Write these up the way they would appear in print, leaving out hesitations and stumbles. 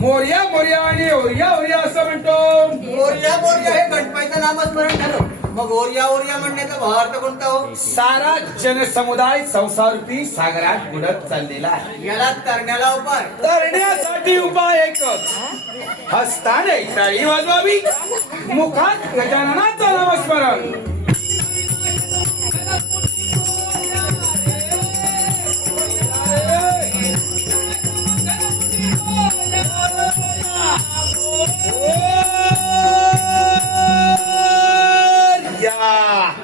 मोर्या मोर्या आणि ओरिया ओरिया असं म्हणतो. ओरिया बोरिया हे गणपतीचं नामस्मरण झालं. मग ओरिया ओरिया म्हणण्याचा भावार्थ कोणता हो? सारा जनसमुदाय संसारूपी सागरात बुडत चाललेला आहे. याला तरण्याला उपाय. तरण्यासाठी उपाय एकच, हस्ताने टाळी वाजवावी, मुखात गजाननाचं नामस्मरण.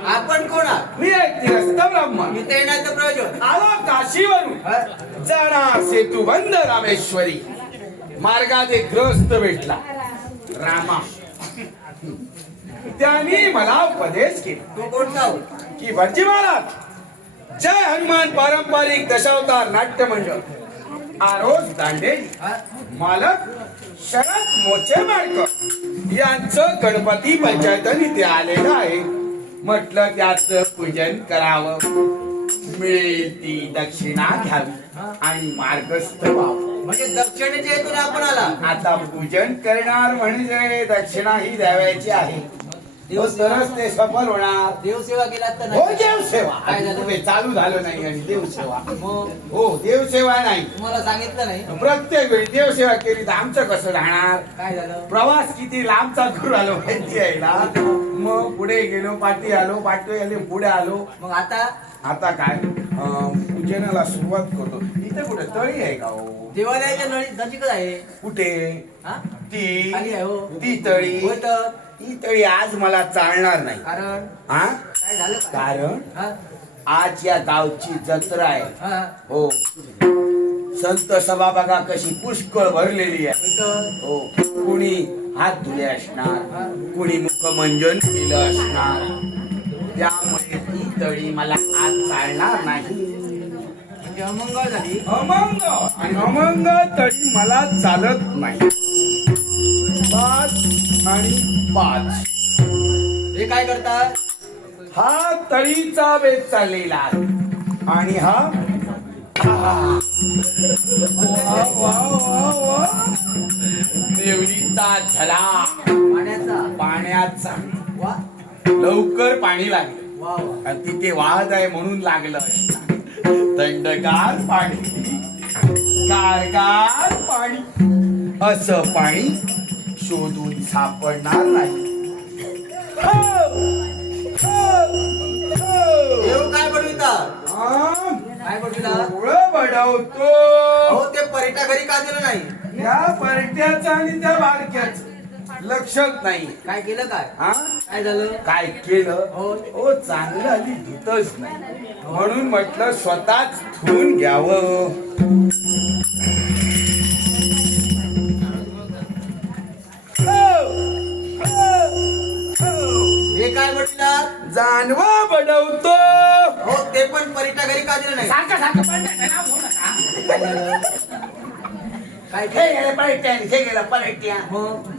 आपण कोण आहात? मी एक गिरस्त ब्राह्मण इथे येण्याचं प्रयोजन. आलो काशीवरून. जाणार सेतुबंद रामेश्वरी. मार्गात एक ग्रस्त भेटला, रामा. त्यांनी मला उपदेश केला. तू कोणता हो? की भटजी महाराज, जय हनुमान पारंपरिक दशावतार नाट्य मंडळ, आरोज दांडेली, मालक शरद मोचे माडकर यांचं गणपती पंचायतन इथे आलेलं आहे. म्हटलं त्याचं पूजन करावं, मिळेल ती दक्षिणा घ्यावी आणि मार्गस्थ व्हावं. म्हणजे दक्षिणेच्या हेतून आपण आला. आता पूजन करणार म्हणजे दक्षिणा ही द्यावायची आहे, तरच ते सफल होणार. देवसेवा केलात तर हो नाही? देवसेवा. काय झालं? ते चालू झालं नाही आणि देवसेवा. मग हो देवसेवा नाही. तुम्हाला सांगितलं नाही? प्रत्येक वेळी देवसेवा केली तर आमचं कसं राहणार? काय झालं? प्रवास किती लांबचा करून आलो माहिती आहे ना. मग पुढे गेलो, पाठी आलो, पाठी आले, पुढे आलो. मग आता आता काय पूजनाला सुरुवात करतो. इथे कुठे तळी आहे का हो? देवालयाच्या नजीकच आहे. कुठे? हा? ती खाली आहे हो. ती तळी. होय तर. ती तळी आज मला चालणार नाही. कारण हा? काय झालं? कारण हा? आज या गावची जत्रा आहे. हा? हो, संत सभा बघा कशी पुष्कळ भरलेली आहे. होय तर. हो, कुणी हात धुले असणार, कुणी मुखमंजन केलं असणार. त्यामुळे ती तळी मला आज चालणार नाही. म्हणजे अमंगळ झाली. अमंग आणि अमंग तळी मला चालत नाही. 5 आणि 5 हे काय करतात? हा तळीचा वेध चाललेला आहे आणि हा वा, वा, वा, वा. देवलीचा झला पाण्याचा. वा लवकर पाणी लागलं वा वा. आणि तिथे वाहत आहे म्हणून लागलं. थंडगार पाणी, गारगार पाणी, असं पाणी शोधून सापडणार नाही. देव काय बनवितात? हा, काय बनविला? डोळं बडवतो. हो, ते पर्यटक घरी का दिलं नाही? या परट्याचं आणि त्या बारक्याचं लक्षात नाही. काय केलं? काय हा, काय झालं? काय केलं? हो. हो, चांगलं आधी धुतच नाही म्हणून म्हटलं स्वतःच धुवून घ्यावं. हे काय म्हटलं? जानवा बडवतो. हो, ते पण पर्यटक घरी का दिलं नाही? सारखं सारखं पलट्याचं नाव घेऊ नका. काय झालं? काय हे केलं? गेलं पलट्या, हे गेलं पलट्या. मग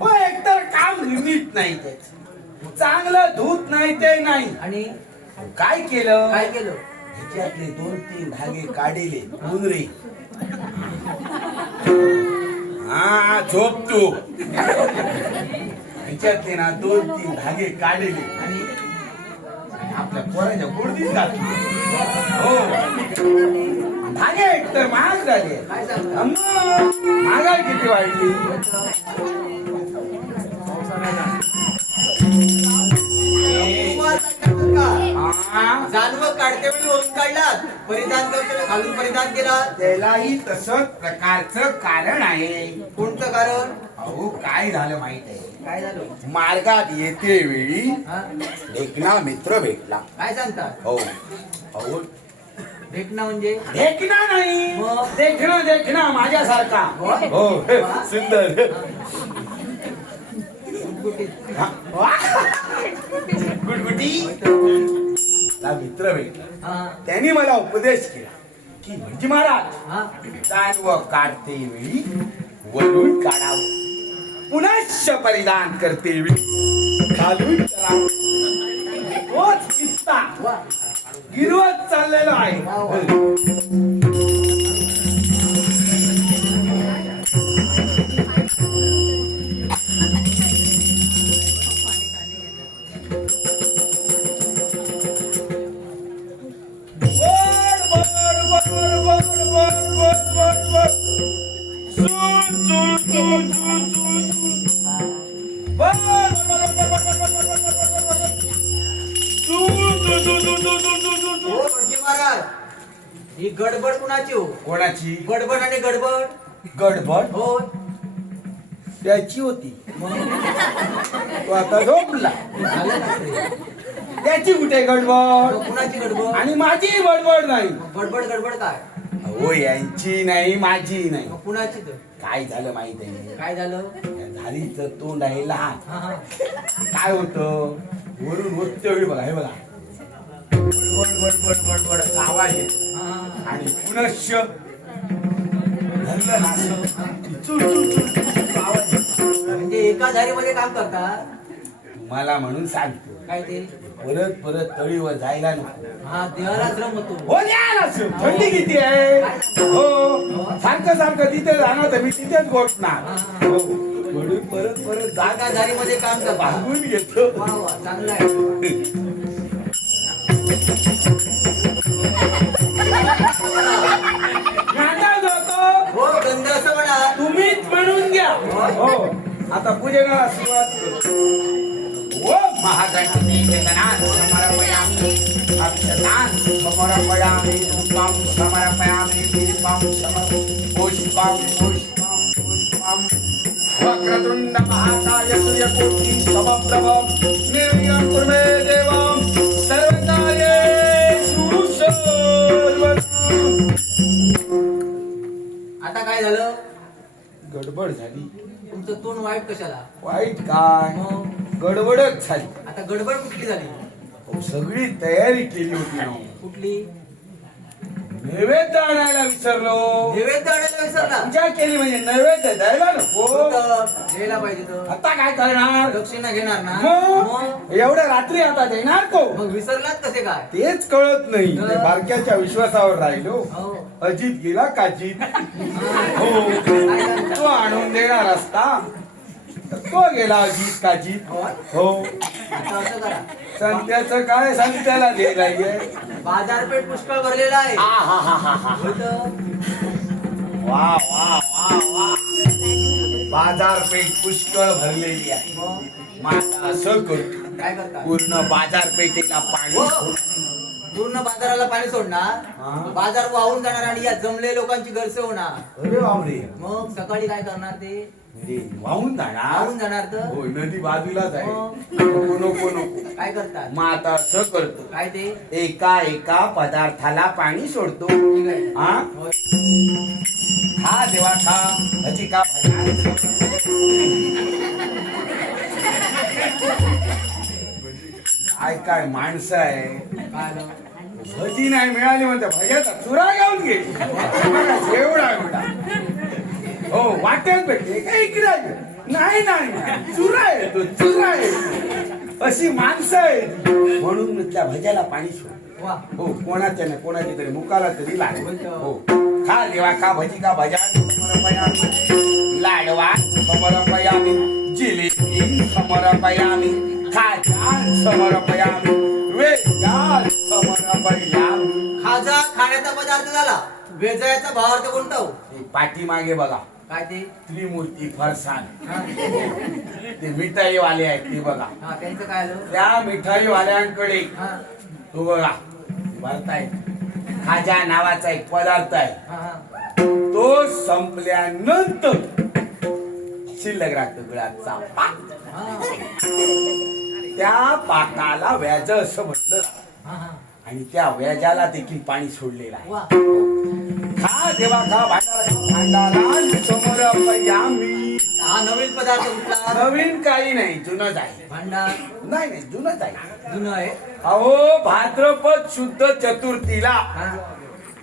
हो, एकतर काम नीट नाही त्याच, चांगलं धूत नाही ते नाही. आणि काय केलं? काय केलं? ह्याच्यातले 2-3 धागे काढले उंदरे. हा, झोप तू. ह्याच्यातले ना 2-3 धागे काढले आणि आपल्या पोराच्या गुडदीत घातले. हो, धागे एकतर महाग झाले. काय सांगू? महागाई किती वाढली. जानवं काढते वेळी वरून काढलात, परिधान करते घालून परिधान केला. त्यालाही तसंच प्रकारचं कारण आहे. कोणतं कारण? अहो, काय झालं माहित आहे, काय झालं? मार्गात येते वेळी हा? ढेकणा मित्र भेटला. काय सांगतात? हो अहो भेटणं म्हणजे? ढेकणा नाही मग? देखणं देखणं माझ्यासारखा. होय? हो वा. सुंदर. गुटगुटीत. हा. वा. गुटगुटी ला मित्र भेटला. हा. त्यांनी मला उपदेश केला की म्हणजे महाराज हा? जानव काढते वेळी वरून काढावं, पुनश्च परिधान करते वेळी खालून करावं. तोच किस्सा वा. गिरवत चाललेला आहे. वा, वा. वर, वर, वर, वर, वर, वर, वर, वर. चूल, चूल, चूल, चूल, चूल, चूल. वर, वर, वर, वर, वर, वर, वर, वर, वर, वर, वर, वर. चूल, चूल, चूल, चूल, चूल, चूल, चूल, चूल, चूल. हो भटजी महाराज, ही गडबड कुणाची हो? कोणाची गडबड आणि गडबड. गडबड हो. त्याची होती. मग तो आता झोपला. झालं ना ते? त्याची कुठे गडबड मग कुणाची गडबड? आणि माझी बडबड नाही. मग गडबड गडबड काय? हो यांची नाही माझी नाही. मग कुणाची तर? काय झालं माहित आहे? काय झालं? झालीचं तोंड आहे लहान. हा हा. काय होतं वरून होत्या वेळी बघा हे बघा बडबड बडबड बडबड असा आवाज येतो हा, हा. आणि पुनश्च धरलं ना असं चुल चुल चुल चुल चुल आवाज येतो. म्हणजे एका धारीमध्ये काम करतात. मला म्हणून सांगतो काय ते? परत परत तळीवर जायला नको. हा, देहाला श्रम होतो. हो द्या ना सर. थंडी किती आहे हो सारखं सारखं तिथे जाणार तर मी तिथेच गोठणार. हो म्हणून परत परत एका जागा धारीमध्ये काम करतात. भागून घेतो. वा वा, चांगलं आहे. नांदाज होतो. हो, गंध असं म्हणा. तुम्हीच म्हणून घ्या. हो आता पूजनाला सुरुवात करू. ओ महागणपती गणान समर्पयामि अक्षतान समर्पयामि धूपं समर्पयामि दीपं पुष्पं पुष्पं पुष्पं वक्रतुंड महाकाय सूर्यकोटि समप्रभ निर्विघ्नं कुरु मे देवं सर्वकार्येषु सर्वदा. आता काय झालं? गडबड झाली. तुमचं तोंड वाईट कशाला? वाईट काय मग गडबडच झाली. आता गडबड कुठली झाली? अहो, सगळी तयारी केली होती ना. कुठली? नैवेद्य आणायला विसरलो. नैवेद्य आणायला विसरला? पूजा केली म्हणजे नैवेद्य द्यायला नको. द्यायला पाहिजे तर. आता काय करणार? दक्षिणा घेणार ना? मग मग एवढ्या रात्री आता देणार को? मग विसरलात कसे काय? तेच कळत नाही. ते बारक्याच्या विश्वासावर राहिलो. हो. अजित गेला काजीत. हो काय सांगता? तो आणून देणार असता तर तो गेला अजित काजीत. होय? हो आता असं करा, संत्याचं काय संत्याला दे नाहीये. बाजारपेठ पुष्कळ भरलेला आहे. होय तर. वा वा वा वा बाजारपेठ पुष्कळ भरलेली आहे. मग मग आता असं करतो काय करता? पूर्ण बाजारपेठेला पाणी हो. सोड. पूर्ण बाजाराला पाणी हा. सोडणार, बाजार वाहून जाणार आणि या जमले लोकांची गैरसोय होणार. अरे बापरे मग सकाळी काय करणार ते? म्हणजे वाहून जाणार. वाहून जाणार तर. हो नदी बाजूलाच आहे. मग? नको नको नको. काय करतात? मग आता असं करतो काय ते? एका एका पदार्थाला पाणी सोडतो. ठीक आहे. हा होय. खा देवा खा भजी का भजा. काय काय माणसं आहे. काय आलं? भजी नाही मिळाली म्हणते भज्याचा चुरा घेऊन घे. एवढा एवढा हो वाटेल भेटते काय इकडे नाही नाही चुरा आहे तो चुरा आहे. अशी माणसं आहेत म्हणून मी त्या भज्याला पाणी सोड. वा. हो कोणाच्या नाही कोणाच्या तरी मुखाला तरी लागेल. हो खा देवा खा भजी का भजा समर्पयामि लाडवा समर्पयामि जिलेबी समर्पयामि खाजा समर्पयामि वेजा समर्पयामि. खाजा खाण्याचा पदार्थ झाला. वेजायचा भावार्थ कोणता हो? हे पाठीमागे बघा काय ते? त्रिमूर्ती फरसाण हा. ते मिठाईवाले आहेत ते बघा. हा, त्यांचं काय आलं? त्या मिठाईवाल्यांकडे हा. तो बघा भरताय खाजा नावाचा एक पदार्थ आहे. हा, हा. तो संपल्यानंतर शिल्लक राहतो गुळाचा पाक. त्या पाकाला व्याज असं म्हटलं जातं. आणि त्या व्याजाला देखील पाणी सोडलेलं आहे. वा. खा देवा खा भांडारा समोर पयामी. हा नवीन पदार्थ कुठला? नवीन काही नाही, जुनच आहे. भांडार नाही नाही, जुनच आहे. जुनं आहे. अहो भाद्रपद शुद्ध चतुर्थीला हा.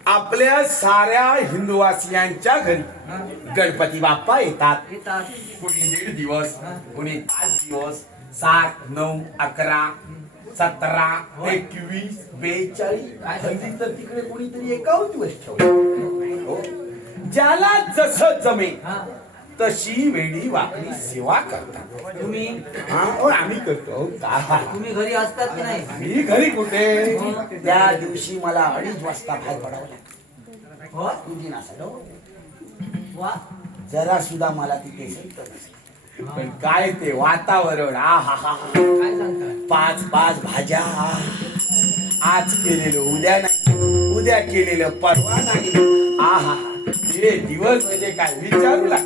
आपल्या साऱ्या हिंदुवासियांच्या घरी हा. गणपती बाप्पा येतात. येतात. कुणी 1.5 दिवस, हा. कुणी 5 दिवस, 7, 9, 11, 17, 21, 42. काय हल्ली तर तिकडे कोणीतरी 51 दिवस ठेवलं. हो. ज्याला जसं जमे हा. तशी वेळी वाकडी सेवा करतात. तुम्ही हा, हो, आम्ही करतो. हो, का? तुम्ही घरी असतात की नाही? मी घरी कुठे? त्या दिवशी मला 2:30 वाजता बाहेर पडावं लागतं. हो. तुझी नसेल हो. वा. जरा सुद्धा मला तिथे संत नसेल. पण काय ते वातावरण, आ हा हा हा. काय सांगता? 5 भाज्या, आज केलेलं उद्या नाही, उद्या केलेलं परवा नाही. आ हा, ते दिवस म्हणजे काय विचारू नका.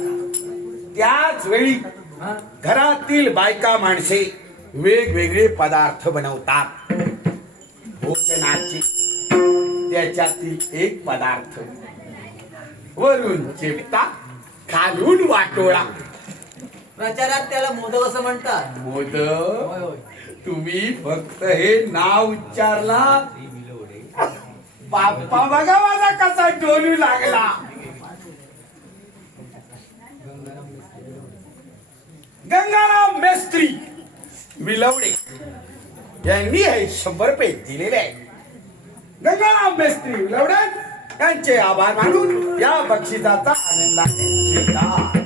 त्याच वेळी हा. घरातील बायका माणसे वेगवेगळे पदार्थ बनवतात. भोजनाचे त्याच्यातील एक पदार्थ वरून चिमटा, खालून वाटोळा. प्रचारात त्याला मोदक असं म्हणतात. मोदक. होय होय. तुम्ही फक्त हे नाव उच्चारला, बाप्पा बघा माझा कसा डोलू लागला. गंगाराम मेस्त्री विलवडे यांनी हे 100 रुपये दिलेले आहे. गंगाराम मेस्त्री विलवडे यांचे आभार मानून या बक्षिसाचा आनंदाने स्वीकार.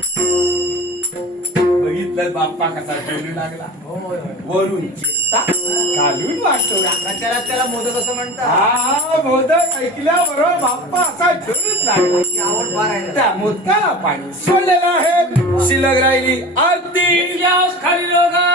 बघितलं बाप्पा कसा डोलू लागला. होय होय. वरून चित्ता, खालून वाटोळा. प्रचारात त्याला मोदक असं म्हणतात. हा मोदक ऐकल्याबरोबर बाप्पा असा डोलूच लागला. ती आवड फार आहे त्याला. त्या मोदकाला पाणी सोडलेलं आहे. शिल्लक राहिली आरती. खाली लोगा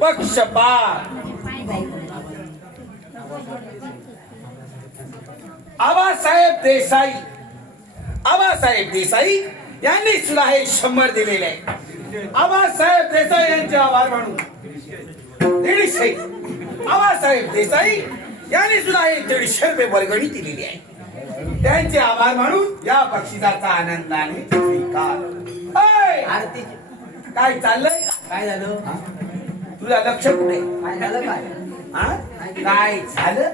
पक्षपात. आबासाहेब देसाई यांनी सुद्धा हे 100 दिलेले आहे. आबासाहेब देसाई यांचे आभार मानून 150. आबासाहेब देसाई यांनी सुद्धा हे 150 रुपये वर्गणी दिलेली आहे. त्यांचे आभार मानून या बक्षिसाचा आनंदाने स्वीकार. ऐ, आरतीची काय चाललंय? काय झालं? तुझा लक्ष कुठे? काय झालं काय? हा? काय झालं?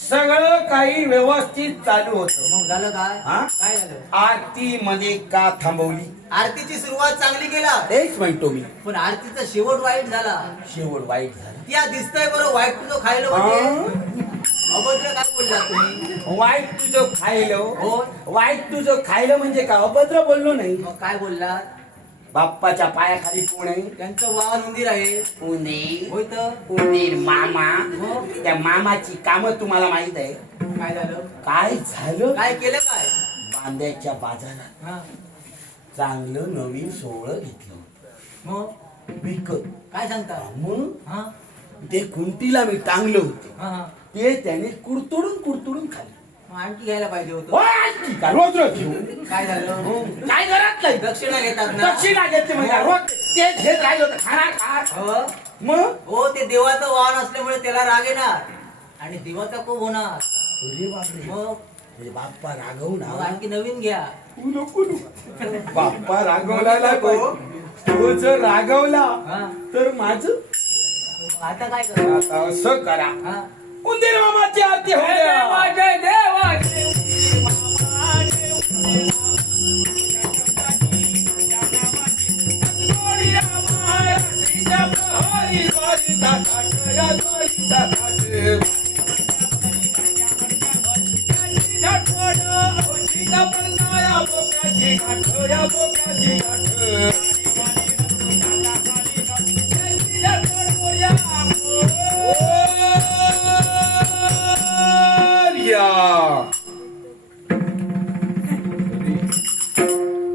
सगळं काही व्यवस्थित चालू होतं. मग झालं काय? हा? काय झालं? आरती मध्ये का थांबवली? आरतीची सुरुवात चांगली केला, तेच म्हणतो मी. पण आरतीचा शेवट वाईट झाला. शेवट वाईट झाला. त्या दिसतंय बरं वाईट तुझं खायला म्हणजे अभद्र काय बोलला तुम्ही? वाईट तुझं खायलं. हो. वाईट तुझं खायलं म्हणजे का? अभद्र बोललो नाही. मग काय बोलला? बाप्पाच्या पायाखाली कोण आहे? त्यांचं वाहन उंदीर आहे. उंदीर. होय तर. उंदीर मामा. हो. त्या मामाची कामं तुम्हाला माहित आहे? काय झालं? काय झालं? काय केलं काय? बांद्याच्या बाजारात हा. चांगलं नवीन सोहळं घेतलं होतं मग विकत. काय सांगता? मग हा. ते कुंटीला मी टांगलं होते. हा, हा. ते त्याने कुडतोडून खाल्लं. मग आणखी घ्यायला पाहिजे होतं. ओय, की का? रोज घेऊ. काय झालं? काय घरात नाही. दक्षिणा घेतात ना. दक्षिणा घेतली म्हणजे रोज तेच घेत राहिलं होतं. खाणार खा. हो. मग हो, ते देवाचं वाहन असल्यामुळे त्याला राग येणार आणि देवाचा कोप होणार. अरे बापरे. मग म्हणजे बाप्पा रागवू मग ना. आणखी नवीन घ्या. बाप्पा रागवला तो जर रागवला हा. तर माझं मग आता काय करा? आता असं करा. हा. उंदीर मामाची आरती होऊ द्या. जय देवा जय सोयीचा थाट या सोयीचा थाट औषधा पडता या बोक्याची गाठ या बोक्याची गाठ या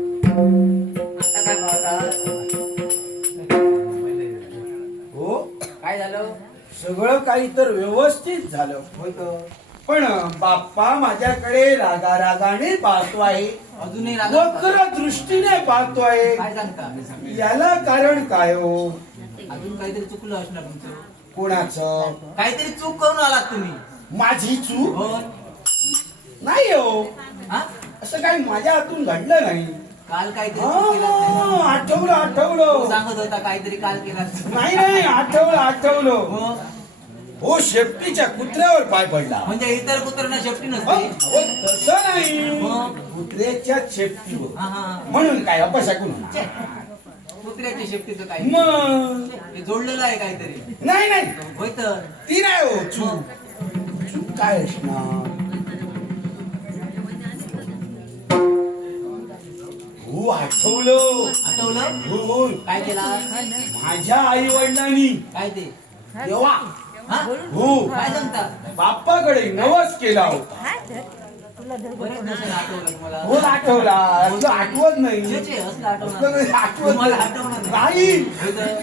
आता काय भावता हो काय झालं सगळं काही तर व्यवस्थित झालं होतं पण बाप्पा माझ्याकडे रागा रागाने पाहतो आहे अजूनही रागात वक्र दृष्टीने पाहतो आहे काय सांगता याला कारण काय हो अजून काहीतरी चुकलं असणार तुमचं कोणाचं काहीतरी चूक करून आलात तुम्ही माझी चूक हो नाही हो हा असं काही माझ्या हातून घडलं नाही काल काहीतरी चूक केलात नाही ना? आठवलं तो आठवलं सांगत होता काहीतरी काल केला नाही नाही आठवलं आठवलं हो हो शेपटीच्या कुत्र्यावर पाय पडला म्हणजे इतर कुत्र्यांना शेपटी अहो, नसते तसं नाही हो. कुत्र्याच्या शेपटीवर हा हा म्हणून काय अपशकून होणार? छे. कुत्र्याच्या शेपटीचं काय मग हे जोडलेलं आहे काहीतरी नाही नाही होय तर ती नाही हो चूक चूक काय असणार हो आठवलं आठवलं हो हो काय केला माझ्या आई वडिलांनी काय ते तेव्हा हा हो काय सांगता बाप्पाकडे नवस केला होता बरेच दिवसांनी आठवलं तुम्हाला हो आठवला असं आठवत छे, नाही छे, असलं आठवणार असलं काही आठवत तुम्हाला आठवणार नाही होय तर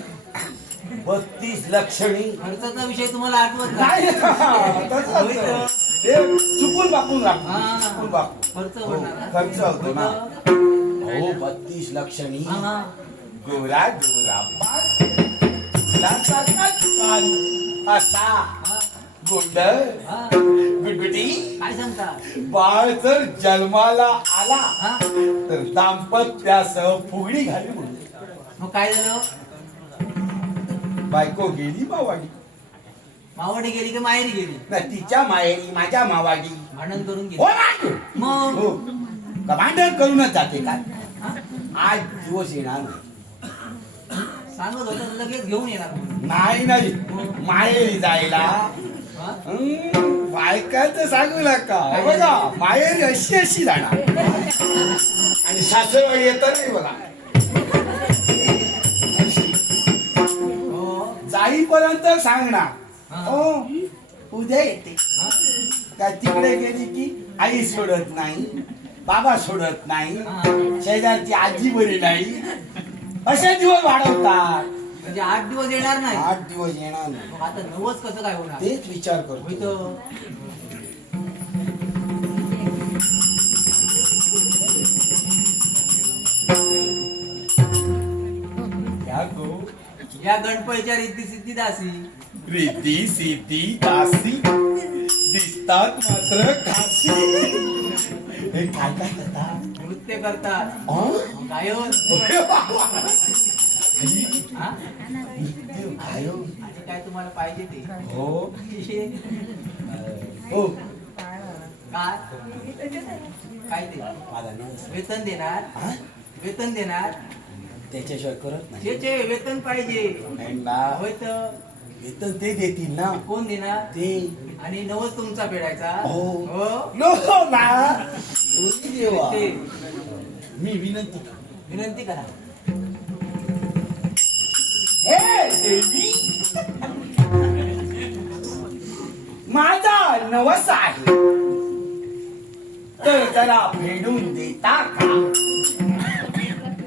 32 लक्षणी खर्चाचा विषय तुम्हाला आठवत नाही तसं होय असतं. तर. ते चुकून बापून हा. राखतो चुकून बापू खर्च हो, होणार ना? खर्च होतो ना होय हो 32 लक्षणी तर. हा, हा. गोरा गोरा पाक फुलासारखा छान असा हा, गोंडल हा. गुटगुटी काय सांगता बाळ जर जन्माला आला हा तर दाम्पत्यासह फुगडी घाली म्हणून मग काय झालं बायको गेली मावाडी मावडी गेली की माहेरी गेली ना तिच्या माहेरी माझ्या मावाडी भांडण करून हो गेली ना मग हो का भांडण करूनच जाते का हा? आज दिवस येणार नाही. सांगत होतं लगेच घेऊन येणार म्हणून. नाही नाही माहेरी जायला हा? बायकांचं सांगू नका हे बघा माहेरी अशी अशी जाणार आणि सासरवाडी येत नाही बघा अशी. हो. जाईपर्यंत सांगणार हा. हो उद्या येते हा? का तिकडे गेली की आई सोडत नाही बाबा सोडत नाही हा. शेजारची आजी बरी नाही असे दिवस वाढवतात म्हणजे 8 दिवस येणार नाही 8 दिवस येणार नाही मग आता 9च कसं काय होणार तेच विचार होय करतो तर. क्या गो या गणपतीच्या रीती सिद्धी दासी रिद्धी सिद्धी दासी दिसतात मात्र खासी हे काय काय करतात नृत्य करतात अं? गायन अरे बाबा. हा? नृत्य, गायन. आणि काय तुम्हाला पाहिजे ते हो हो काय काय ते मला नाही वेतन देणार हा? वेतन देणार त्याच्याशिवाय करत नाही जे जे वेतन पाहिजे ना होय तर वेतन ते देतील ना कोण देणार ते आणि नवस तुमचा फेडायचा हो. हो नको ना तुम्ही देवा ते मी विनंती करतो. विनंती करा हे देवी माझा नवस आहे तर जरा फेडून देता का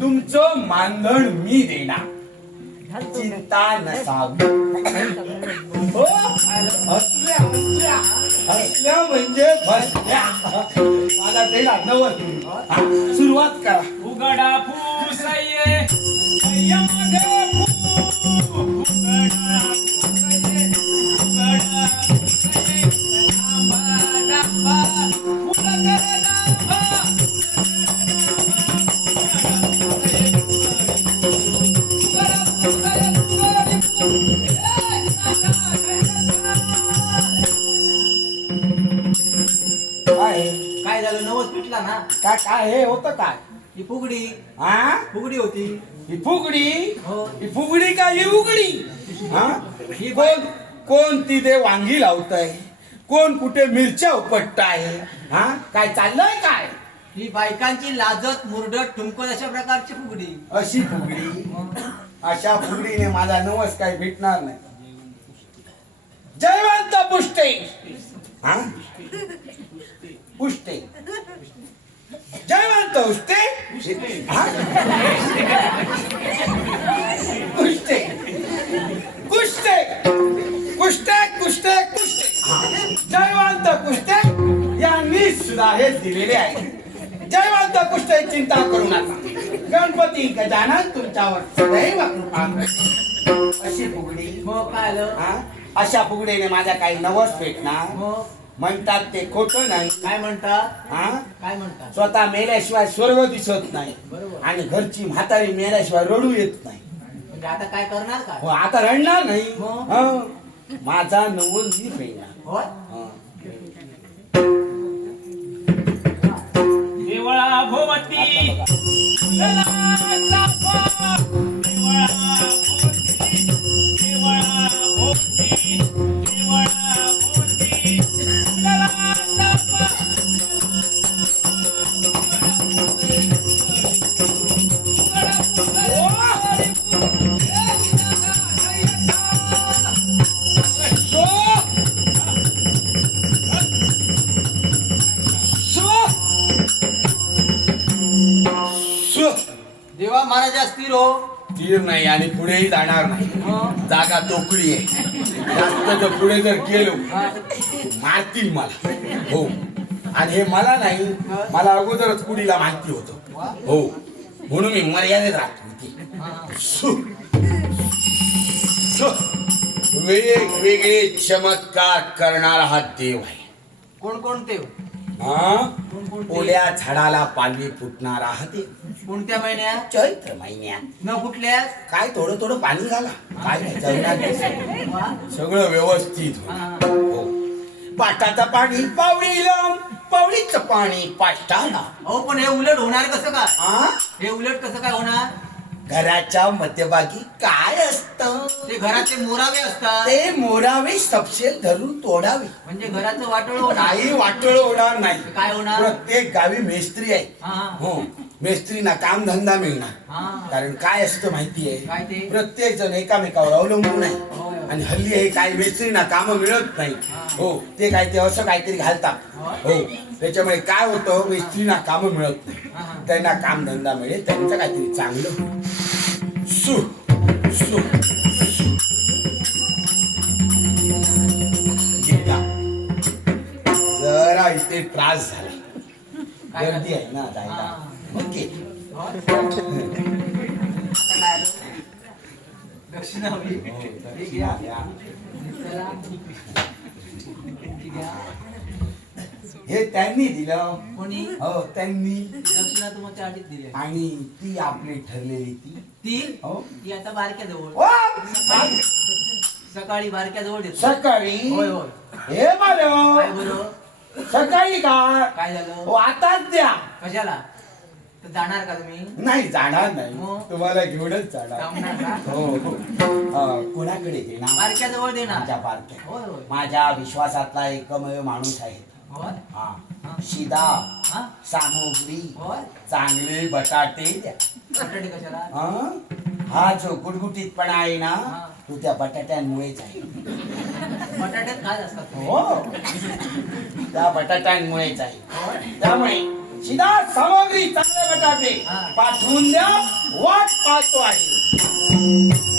तुमचं मानधन मी देणार चिंता नसावी हो हसल्या हसल्या हसल्या म्हणजे फसल्या मला देणार नवस हा, सुरुवात करा उघडा फुसये सय्यमध्ये फू उघडा फुसये उघडा फुसये जांभा जांभा फुल कर जांभा काय काय झालं नवस पिटला ना काय काय हे होतं काय ही फुगडी हा फुगडी होती ही फुगडी हो ही फुगडी का ही उघडी ती हा कोण कोण तिथे वांगी लावताय, कोण कुठे मिरच्या उपटताय, हा काय चाललंय काय? ही बायकांची लाजत मुरडत ठुमकत अशा प्रकारची फुगडी. अशी फुगडी, अशा फुगडीने माझा नवस काय भेटणार नाही. जयवंत पुष्टे, हा पुष्टे, जयवंत पुष्टे, हा? कुष्टे कुष्टे कुष्टे कुष्टे कुष्टे, जयवंत कुष्टे यांनी सुद्धा हे दिलेले आहे. जयवंत कुष्टे चिंता करू नका, गणपती गजानन तुमच्यावर सदैव कृपा करेल. अशी फुगडी, मग काय आलं? हा? अशा फुगडीने माझा काही नवस भेटणार. मग म्हणतात ते खोटं नाही. काय म्हणतात? हा काय म्हणतात? स्वतः मेल्याशिवाय स्वर्ग दिसत नाही बरोबर. आणि घरची म्हातारी मेल्याशिवाय रडू येत नाही. म्हणजे आता काय करणार हो, काय? आता रडणार नाही. मग? हा. माझा नवस मी पेणार. होय. हा. देवळा भोवती फुलला चाफा, देवळा भोवती, देवळा भोवती, देवळा भोवती फुलला चाफा. देवा महाराजा स्थिर हो. तीर नाही आणि पुढेही जाणार नाही. मग? जागा तोकडी आहे. जास्त जर पुढे जर गेलो हा. मारतील मला. हो, आणि हे मला नाही, मला अगोदरच पुढीला माहिती होतं. वा. हो, म्हणून मी मर्यादेत राहतो इथे. हा. सु- सु- वेगवेगळे चमत्कार करणारा हा देव आहे. कोणकोणते? हा कोणकोणते? ओल्या झाडाला पालवी फुटणारा हा देव. कोणत्या महिन्यात? चैत्र महिन्यात. न कुठल्यात? काय थोडं थोडं पाणी घाला, काय नाही, जगण्यात दिसेल. वा. सगळं व्यवस्थित होईल. हा. हो, पाटाचं पाणी पावडीला, पावडीचं पाणी पाटाला. अहो पण हे उलट होणार कसं काय? आ? हे उलट कसं काय होणार? घराच्या मध्यभागी काय असतं? ते घराचे मोरावे असतात. ते मोरावे सपशेल धरून तोडावे. म्हणजे घराचं वाटोळ होणार. काही वाटोळ होणार नाही. काय होणार? प्रत्येक गावी मेस्त्री आहे. हा. हो, मेस्त्रीना काम धंदा मिळणार. हा. कारण काय असतं माहितीये, काय ते? प्रत्येक जण एकामेकावर अवलंबून आहे. होय. आणि हल्ली हे काही मेस्त्रीना काम मिळत नाही. हा. हो, ते काय ते असं काहीतरी घालतात. होय. हो, त्याच्यामुळे काय होतं, मेस्त्रीना काम मिळत नाही. हा. त्यांना काम धंदा मिळेल, त्यांचं काहीतरी चांगलं होईल. सु सु सु. गेला. जरा इथे त्रास झाला, काय गर्दी आहे ना जायला. हा. मग गेली. होय. आता काय आलं? दक्षिणा हवी. हो, हे दक्षिणा घ्या. द्या. चला. हे घ्या. हे त्यांनी दिलं. कोणी? हो, त्यांनी. दक्षिणा तुमच्या आधीच दिली आहे. आणि ती आपली ठरलेली ती. ती? हो. ती आता बारक्या जवळ. वा! सकाळी बारक्या जवळ देतो. सकाळी. होय होय. हे काय बरं, बरं? सकाळी का? काय झालं? हो, आताच द्या. कशाला? तर जाणार का तुम्ही? नाही, जाणार नाही, मग? तुम्हाला घेऊनच जाणार. थांबणार का? हो हो. कोणाकडे देणार? बारक्या जवळ देणार. माझ्या पारख्या. होय होय. माझ्या विश्वासातला एकमेव माणूस आहे. होय. हा, हा. शिदा, हा? सामुग्री, होय. चांगले बटाटे द्या. बटाटे कशाला? हा? हा जो गुटगुटीतपणा आहे ना, हा. तो त्या बटाट्यांमुळेच आहे. बटाट्यात काय असतात? हो, त्या बटाट्यांमुळेच आहे. होय. त्यामुळे शिदा, सामग्री, चांगले बटाटे हा. पाठवून द्या, वाट पाहतो आहे.